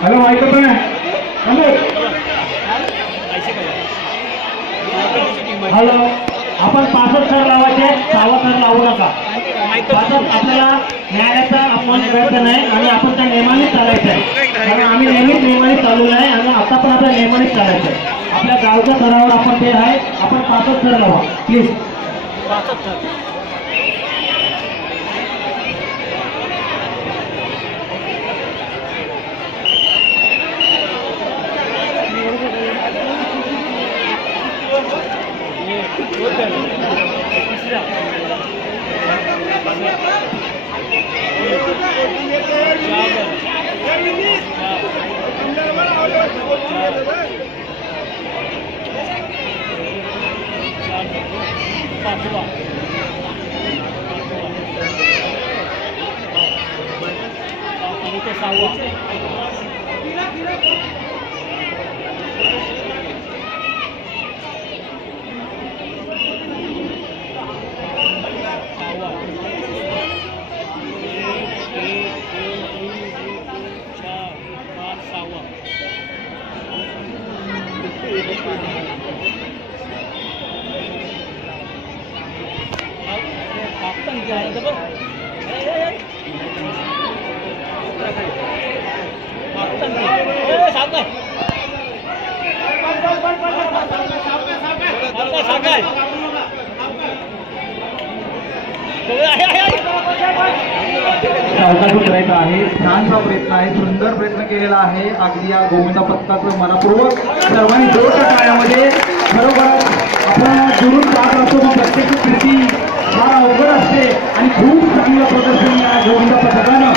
hello माहिती पण hello आपण 65 थर लावायचे 6 थर लावू नका 65 आपल्याला न्यायालयाचा अपमान करायचा नाही आणि आपण त्या नियमाने चालायचं आहे कारण आम्ही नेहमीच नियमाने चालू आहे आणि आता पण आपल्या नियमाने चालायचं आहे आपल्या गावच्या थरावर आपण ते आहे आपण 65 थर लावा प्लीज 65 थर प्रयत्न आहे छानसा प्रयत्न आहे सुंदर प्रयत्न केलेला आहे अगदी या गोविंदा पथकाचं मनपूर्वक सर्वांनी जोरच्या काळामध्ये खरोखर आपण जुळून पाहत असतो पण प्रत्यक्ष कृती फार अवघड असते आणि खूप चांगलं प्रदर्शन या गोविंदा पथकानं